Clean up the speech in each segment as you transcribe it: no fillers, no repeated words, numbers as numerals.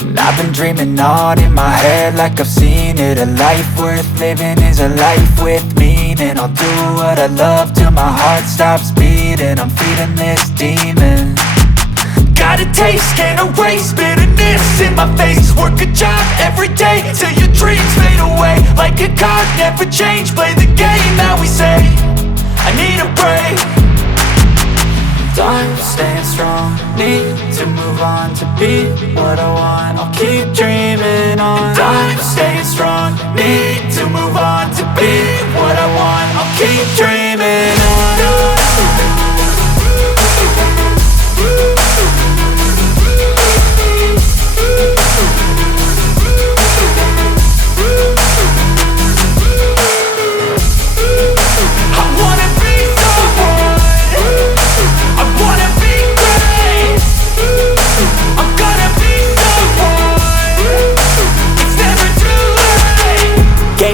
And I've been dreaming on in my head like I've seen it. A life worth living is a life with meaning. I'll do what I love till my heart stops beating. I'm feeding this demon. Got a taste, can't erase bitterness in my face. Work a job every day till your dreams fade away. Like a card, never change, play the game that we say. I need a break. I'm staying strong, need to move on to be what I want. I'll keep dreaming on. I'm staying strong, need to move on to be what I want. I'll keep dreaming on.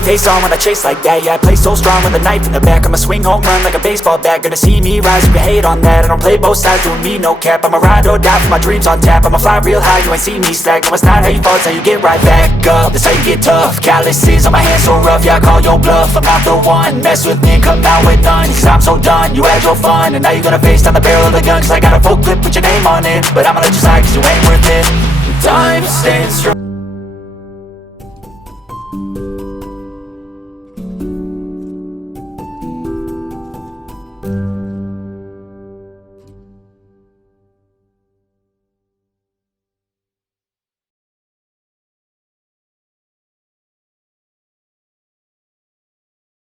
Face on when I chase like that. Yeah, I play so strong with a knife in the back. I'ma swing home run like a baseball bat. Gonna see me rise, you can hate on that. I don't play both sides, doing me no cap. I'ma ride or die for my dreams on tap. I'ma fly real high, you ain't see me slack. No, it's not how you fall, it's how you get right back up. That's how you get tough. Calluses on my hands so rough, yeah, I call your bluff. I'm not the one, mess with me and come out with none. Cause I'm so done, you had your fun. And now you're gonna face down the barrel of the gun. Cause I got a full clip with your name on it. But I'ma let you slide cause you ain't worth it. Time staying strong.